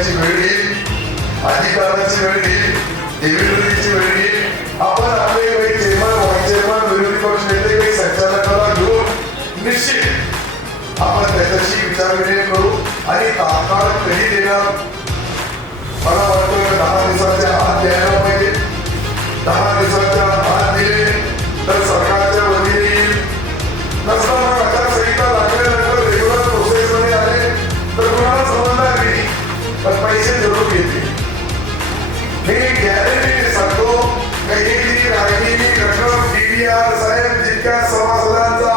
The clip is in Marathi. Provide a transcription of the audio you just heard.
करण्याची वेळ येईल अधिकारणाची वेळ येईल देवीची वेळ येईल. आपण आपले काही चेअरमॅन व्हाईस चेअरमॅन विरोधी पक्ष नेते काही संचालकाला घेऊन निश्चित आपण त्याच्याशी विचारविनिमय करू आणि तात्काळ कधी देणार? मला वाटतं दहा दिवसाच्या आत द्यायला पाहिजे. दहा दिवसात कैसे जरूर घेतली मी गॅरंटी सांगतो काही राहिलेली रक्कम डी डी आर साहेब जितक्या सभासदांचा